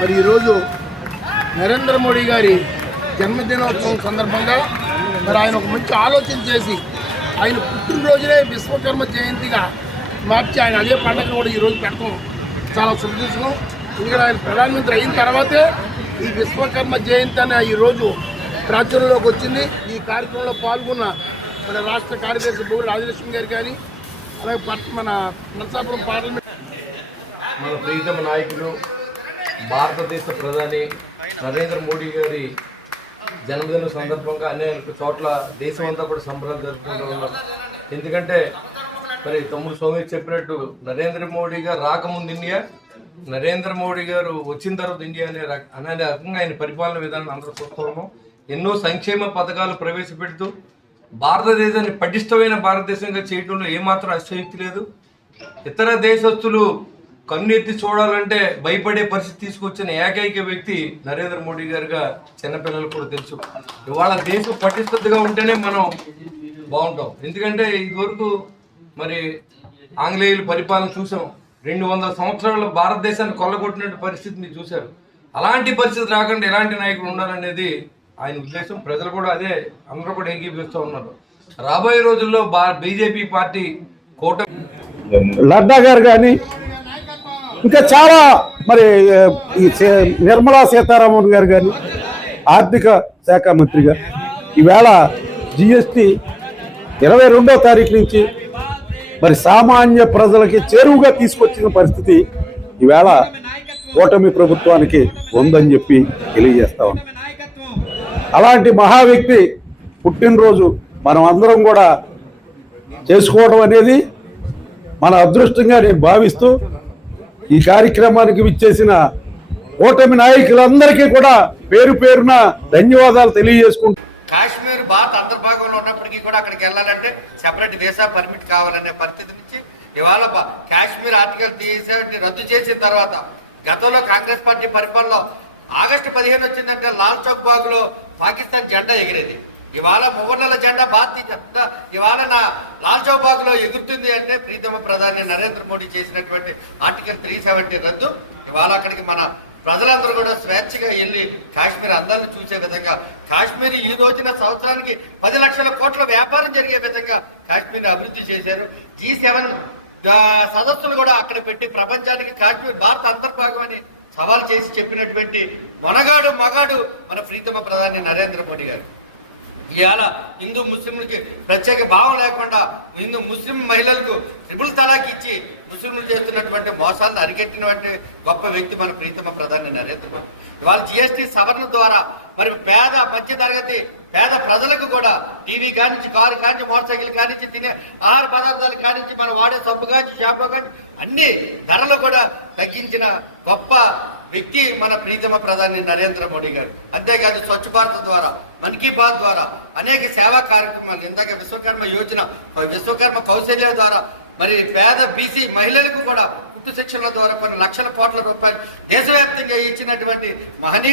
మరి ఈరోజు నరేంద్ర మోడీ గారి జన్మదినోత్సవం సందర్భంగా మరి ఆయన ఒక మంచి ఆలోచన చేసి ఆయన పుట్టినరోజునే విశ్వకర్మ జయంతిగా మార్చి ఆయన అదే పండుగను కూడా ఈరోజు పెట్టడం చాలా శుభదృష్టం ఎందుకంటే ఆయన ప్రధానమంత్రి అయిన తర్వాతే ఈ విశ్వకర్మ జయంతి అనే ఈరోజు ప్రాచుర్యంలోకి వచ్చింది. ఈ కార్యక్రమంలో పాల్గొన్న మన రాష్ట్ర కార్యదర్శి బోడి రాజలక్ష్మి గారు కానీ అలాగే మన నరసాపురం పార్లమెంట్ మన ప్రీతమ నాయకులు భారతదేశ ప్రధాని నరేంద్ర మోడీ గారి జన్మదిన సందర్భంగా అనేక చోట్ల దేశం అంతా కూడా సంబరాలు జరుపుకుంటూ ఉన్నాం. ఎందుకంటే మరి తమ్ముడు స్వామి చెప్పినట్టు నరేంద్ర మోడీ గారు రాకముందు ఇండియా నరేంద్ర మోడీ గారు వచ్చిన తర్వాత ఇండియా అనే అనే రకంగా ఆయన పరిపాలన విధానం అందరూ చూస్తున్నాము ఎన్నో సంక్షేమ పథకాలు ప్రవేశపెడుతూ భారతదేశాన్ని పటిష్టమైన భారతదేశంగా చేయడంలో ఏమాత్రం అశక్తి లేదు. ఇతర దేశస్తులు కన్నెత్తి చూడాలంటే భయపడే పరిస్థితి తీసుకొచ్చిన ఏకైక వ్యక్తి నరేంద్ర మోడీ గారుగా చిన్నపిల్లలు కూడా తెలుసు. ఇవాళ దేశం పటిష్టతగా ఉంటేనే మనం బాగుంటాం. ఎందుకంటే ఇదివరకు మరి ఆంగ్లేయుల పరిపాలన చూసాం. రెండు వందల సంవత్సరాలు భారతదేశాన్ని కొల్లగొట్టినట్టు పరిస్థితి మీరు చూశారు. అలాంటి పరిస్థితి రాకుండా ఎలాంటి నాయకులు ఉండాలనేది ఆయన ఉద్దేశం. ప్రజలు కూడా అదే అందరూ కూడా ఏకీపిస్తూ ఉన్నారు. రాబోయే రోజుల్లో బా బీజేపీ పార్టీ కూటమి లడ్డా గారు కానీ ఇంకా చాలా మరి నిర్మలా సీతారామన్ గారు కానీ ఆర్థిక శాఖ మంత్రిగా ఈవేళ జిఎస్టి ఇరవై రెండో తారీఖు నుంచి మరి సామాన్య ప్రజలకి చేరువుగా తీసుకొచ్చిన పరిస్థితి ఈవేళ కూటమి ప్రభుత్వానికి ఉందని చెప్పి తెలియజేస్తా ఉన్నాం. అలాంటి మహా వ్యక్తి పుట్టినరోజు మనం అందరం కూడా చేసుకోవడం అనేది మన అదృష్టంగా నేను భావిస్తూ ఈ కార్యక్రమానికి విచ్చేసిన ఓటమి నాయకులందరికీ కూడా పేరు పేరున ధన్యవాదాలు తెలియజేసుకుంటూ కాశ్మీర్ భారత్ అంతర్భాగంలో ఉన్నప్పటికీ కూడా అక్కడికి వెళ్ళాలంటే సెపరేట్ వీసా పర్మిట్ కావాలనే పరిస్థితి నుంచి ఇవాళ కాశ్మీర్ ఆర్టికల్ తీసేటి రద్దు చేసిన తర్వాత గతంలో కాంగ్రెస్ పార్టీ పరిపాలనలో ఆగస్టు పదిహేను వచ్చిందంటే లాల్ చౌక్ బాగ్లో పాకిస్తాన్ జెండా ఎగిరేది. ఇవాళ మువ్వన్నెల జెండా భారతీయ జనతా ఇవాళ నా లాల్లో ఎగురుతుంది అంటే ప్రీతమ ప్రధాని నరేంద్ర మోడీ చేసినటువంటి ఆర్టికల్ త్రీ సెవెంటీ రద్దు. ఇవాళ అక్కడికి మన ప్రజలందరూ కూడా స్వేచ్ఛగా వెళ్ళి కాశ్మీర్ అందాన్ని చూసే విధంగా కాశ్మీర్ ఈ రోజున సంవత్సరానికి పది లక్షల కోట్ల వ్యాపారం జరిగే విధంగా కాశ్మీర్ అభివృద్ధి చేశారు. జీ సెవెన్ సదస్సులు కూడా అక్కడ పెట్టి ప్రపంచానికి కాశ్మీర్ భారత అంతర్భాగం అని సవాల్ చేసి చెప్పినటువంటి మొనగాడు మగాడు మన ప్రీతమ ప్రధాని నరేంద్ర మోడీ గారు. ఇవాళ హిందూ ముస్లింలకి ప్రత్యేక భావం లేకుండా హిందూ ముస్లిం మహిళలకు ట్రిపుల్ తలాక్ ఇచ్చి ముస్లింలు చేస్తున్నటువంటి మోసాలను అరికెట్టినటువంటి గొప్ప వ్యక్తి మన ప్రీతమ ప్రధాని నరేంద్ర మోదీ ఇవాళ జిఎస్టీ సవరణ ద్వారా మరి పేద మధ్య తరగతి పేద ప్రజలకు కూడా టీవీ కానించి కారు కానించి మోటార్ సైకిల్ కానించి తినే ఆహార పదార్థాలు కానించి మనం వాడే సబ్బు కానించి షాంపూ కానించి అన్ని ధరలు కూడా తగ్గించిన గొప్ప వ్యక్తి మన ప్రీతమ ప్రధాని నరేంద్ర మోడీ గారు. అంతేకాదు స్వచ్ఛ భారత్ ద్వారా మన్ కీ బాత్ ద్వారా అనేక సేవా కార్యక్రమాలు ఇందాక విశ్వకర్మ యోజన విశ్వకర్మ కౌశల్య ద్వారా మరి పేద బీసీ మహిళలకు కూడా కుట్టు శిక్షణ ద్వారా కొన్ని లక్షల కోట్ల రూపాయలు దేశవ్యాప్తంగా ఇచ్చినటువంటి మహనీయ